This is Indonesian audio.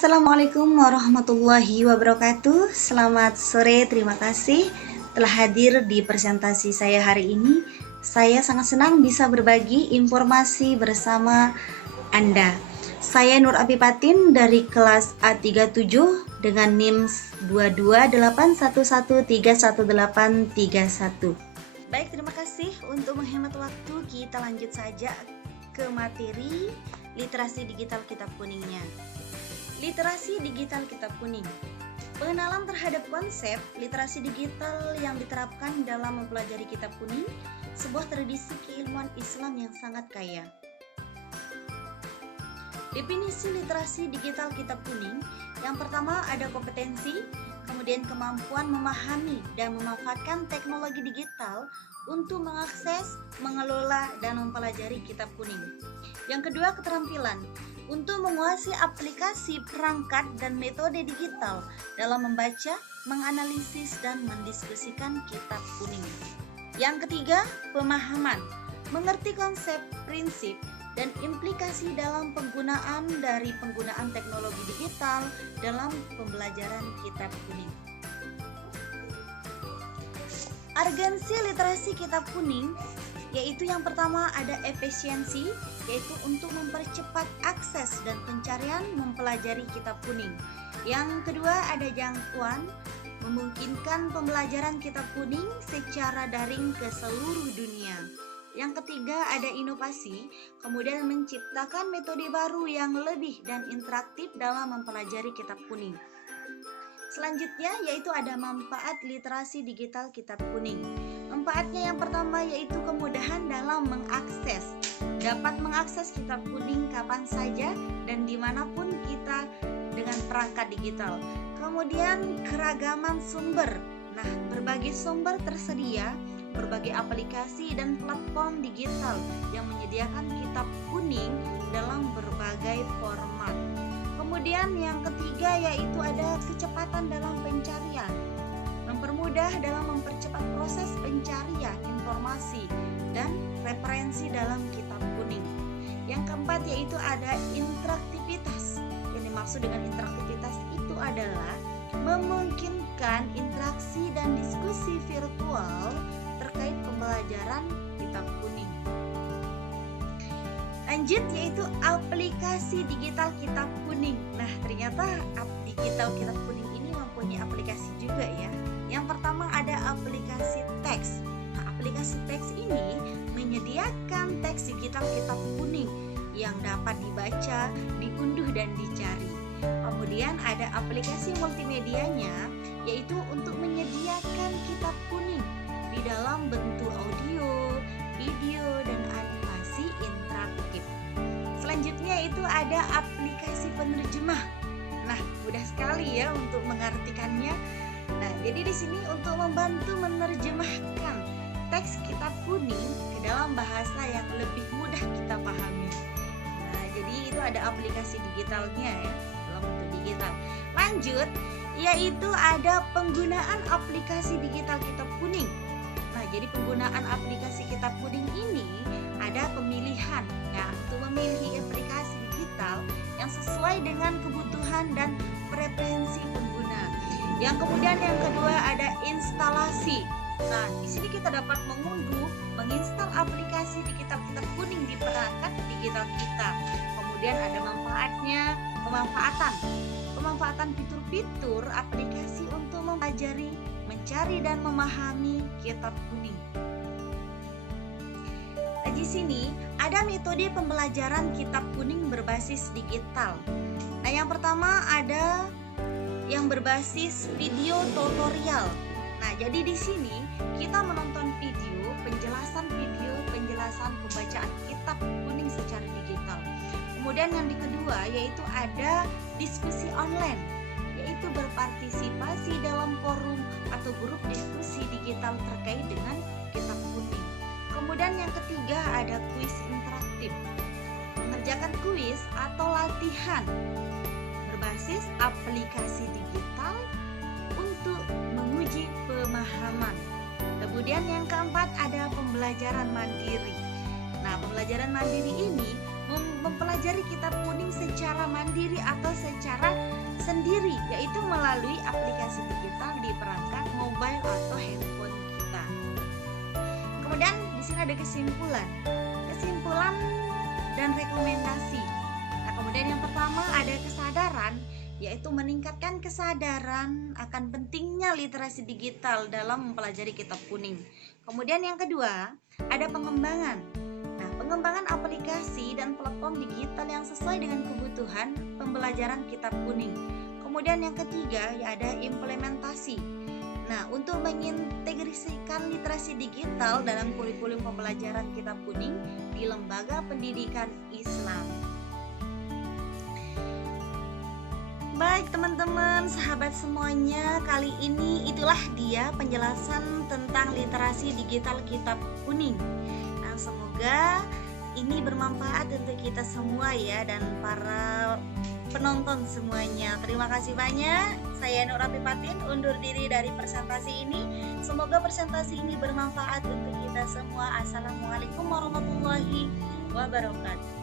Assalamualaikum warahmatullahi wabarakatuh. Selamat sore, terima kasih telah hadir di presentasi saya hari ini. Saya sangat senang bisa berbagi informasi bersama Anda. Saya Nur Apipatin dari kelas A37 dengan NIM 228113131. Baik, terima kasih. Untuk menghemat waktu, kita lanjut saja ke materi literasi digital kitab kuningnya. Literasi digital kitab kuning. Pengenalan terhadap konsep literasi digital yang diterapkan dalam mempelajari kitab kuning, sebuah tradisi keilmuan Islam yang sangat kaya. Definisi literasi digital kitab kuning, yang pertama ada kompetensi, kemudian kemampuan memahami dan memanfaatkan teknologi digital untuk mengakses, mengelola, dan mempelajari kitab kuning. Yang kedua, keterampilan untuk menguasai aplikasi, perangkat, dan metode digital dalam membaca, menganalisis, dan mendiskusikan kitab kuning. Yang ketiga, pemahaman, mengerti konsep, prinsip, dan implikasi dalam penggunaan teknologi digital dalam pembelajaran kitab kuning. Urgensi literasi kitab kuning yaitu yang pertama ada efisiensi, yaitu untuk mempercepat akses dan pencarian mempelajari kitab kuning. Yang kedua ada jangkauan, memungkinkan pembelajaran kitab kuning secara daring ke seluruh dunia. Yang ketiga ada inovasi, kemudian menciptakan metode baru yang lebih dan interaktif dalam mempelajari kitab kuning. Selanjutnya yaitu ada manfaat literasi digital kitab kuning. Manfaatnya yang pertama yaitu kemudahan dalam mengakses. Dapat mengakses kitab kuning kapan saja dan dimanapun kita dengan perangkat digital. Kemudian keragaman sumber. Nah, berbagai sumber tersedia, berbagai aplikasi dan platform digital yang menyediakan kitab kuning dalam berbagai format. Kemudian yang ketiga yaitu ada kecepatan dalam pencarian, mempermudah dalam mempercepat proses pencarian informasi dan referensi dalam kitab kuning. Yang keempat yaitu ada interaktivitas. Yang dimaksud dengan interaktivitas itu adalah memungkinkan interaksi dan diskusi virtual terkait pembelajaran kitab kuning. Lanjut yaitu aplikasi digital kitab kuning. Nah, ternyata digital kitab kuning ini mempunyai aplikasi juga ya. Yang pertama ada aplikasi teks. Nah, aplikasi teks ini menyediakan teks digital kitab kuning yang dapat dibaca, diunduh dan dicari. Kemudian ada aplikasi multimedianya yaitu untuk menyediakan kitab kuning di dalam bentuk audio, video dan animasi interaktif. Selanjutnya itu ada aplikasi penerjemah. Nah, mudah sekali ya untuk mengartikannya. Nah, jadi di sini untuk membantu menerjemahkan teks kitab kuning ke dalam bahasa yang lebih mudah kita pahami. Nah, jadi itu ada aplikasi digitalnya ya, dalam bentuk digital. Lanjut, yaitu ada penggunaan aplikasi digital kitab kuning. Nah, jadi penggunaan aplikasi kitab kuning ini ada pemilihan ya, untuk memilih aplikasi digital yang sesuai dengan kebutuhan dan preferensi pengguna. Yang kemudian yang kedua ada instalasi. Nah, di sini kita dapat mengunduh, menginstal aplikasi di kitab kuning di perangkat digital kita. Kemudian ada pemanfaatan fitur-fitur aplikasi untuk mempelajari, mencari dan memahami kitab kuning. Di sini ada metode pembelajaran kitab kuning berbasis digital. Nah, yang pertama ada yang berbasis video tutorial. Nah, jadi di sini kita menonton penjelasan pembacaan kitab kuning secara digital. Kemudian yang kedua yaitu ada diskusi online, yaitu berpartisipasi dalam forum atau grup diskusi digital terkait dengan kitab kuning. Kemudian yang ketiga ada kuis interaktif, mengerjakan kuis atau latihan berbasis aplikasi digital untuk menguji pemahaman. Kemudian yang keempat ada pembelajaran mandiri. Nah, pembelajaran mandiri ini mempelajari kitab kuning secara mandiri atau secara sendiri, yaitu melalui aplikasi digital di perangkat mobile atau handphone kita. Kemudian di sini ada kesimpulan dan rekomendasi. Nah, kemudian yang pertama ada kesadaran, yaitu meningkatkan kesadaran akan pentingnya literasi digital dalam mempelajari kitab kuning. Kemudian yang kedua ada pengembangan. Nah, pengembangan aplikasi dan platform digital yang sesuai dengan kebutuhan pembelajaran kitab kuning. Kemudian yang ketiga ya ada implementasi. Nah, untuk mengintegrasikan literasi digital dalam kurikulum pembelajaran kitab kuning di lembaga pendidikan Islam. Baik teman-teman, sahabat semuanya, kali ini itulah dia penjelasan tentang literasi digital kitab kuning. Nah, semoga ini bermanfaat untuk kita semua ya, dan para penonton semuanya. Terima kasih banyak. Saya Nur Afifatin undur diri dari presentasi ini. Semoga presentasi ini bermanfaat untuk kita semua. Assalamualaikum warahmatullahi wabarakatuh.